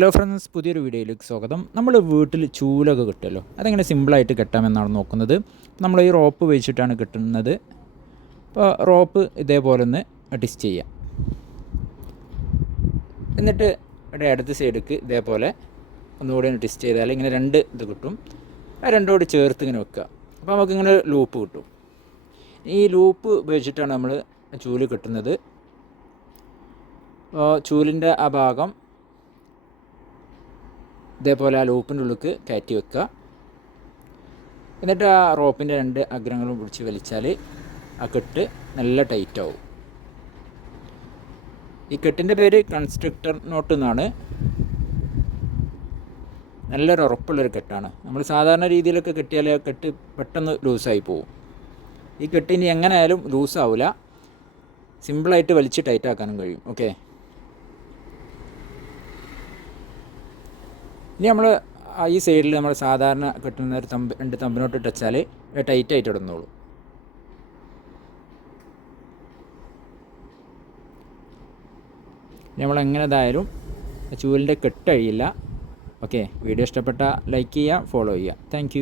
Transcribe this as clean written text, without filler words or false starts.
Hello friends, പുതിയൊരു വീഡിയോയിലേക്ക് സ്വാഗതം. നമ്മൾ വീട്ടിൽ ചൂലൊക്കെ കിട്ടുമല്ലോ, അതെങ്ങനെ സിമ്പിളായിട്ട് കെട്ടാമെന്നാണ് നോക്കുന്നത്. നമ്മൾ ഈ റോപ്പ് വെച്ചിട്ടാണ് കെട്ടുന്നത്. അപ്പോൾ റോപ്പ് ഇതേപോലെ ഒന്ന് അഡ്ജസ്റ്റ് ചെയ്യാം. എന്നിട്ട് ഇവിടെ അടുത്ത സൈഡിലേക്ക് ഇതേപോലെ ഒന്നുകൂടി ഒന്ന് ട്വിസ്റ്റ് ചെയ്താൽ ഇങ്ങനെ രണ്ട് ഇത് കിട്ടും. ആ രണ്ടോട് ചേർത്ത് ഇങ്ങനെ വെക്കുക. അപ്പോൾ നമുക്കിങ്ങനെ ലൂപ്പ് കിട്ടും. ഈ ലൂപ്പ് ഉപയോഗിച്ചിട്ടാണ് നമ്മൾ ചൂല് കെട്ടുന്നത്. ചൂലിൻ്റെ ആ ഭാഗം ഇതേപോലെ ആ ലൂപ്പിൻ്റെ ഉള്ളിലേക്ക് കയറ്റി വെക്കുക. എന്നിട്ട് ആ റോപ്പിൻ്റെ രണ്ട് അഗ്രങ്ങളും പിടിച്ച് വലിച്ചാൽ ആ കെട്ട് നല്ല ടൈറ്റാവും. ഈ കെട്ടിൻ്റെ പേര് കൺസ്ട്രക്ടർ നോട്ട് എന്നാണ്. നല്ലൊരു ഉറപ്പുള്ളൊരു കെട്ടാണ്. നമ്മൾ സാധാരണ രീതിയിലൊക്കെ കെട്ടിയാൽ ആ കെട്ട് പെട്ടെന്ന് ലൂസായി പോകും. ഈ കെട്ട് ഇനി എങ്ങനെ ആയാലും ലൂസാവില്ല. സിമ്പിളായിട്ട് വലിച്ച് ടൈറ്റാക്കാനും കഴിയും. ഓക്കെ, ഇനി നമ്മൾ ഈ സൈഡിൽ നമ്മൾ സാധാരണ കെട്ടുന്ന ഒരു രണ്ട് തമ്പിനോട്ട് ഇട്ടാൽ ടൈറ്റായിട്ട് ഇടുന്നുള്ളൂ. നമ്മളെങ്ങനെ ഇതായാലും ചൂലിൻ്റെ കെട്ടഴിയില്ല. ഓക്കെ, വീഡിയോ ഇഷ്ടപ്പെട്ടാൽ ലൈക്ക് ചെയ്യുക, ഫോളോ ചെയ്യുക. താങ്ക്